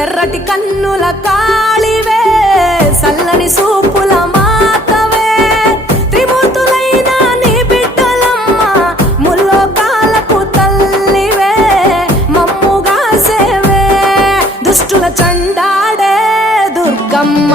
ఎర్రటి కన్నుల కాళివే సల్లని సూపుల మాతవే త్రిమూర్తులైన నీ బిడ్డలమ్మ ముల్లోకాలకు తల్లివే మమ్ముగా సేవే దుష్టుల చండాడే దుర్గమ్మ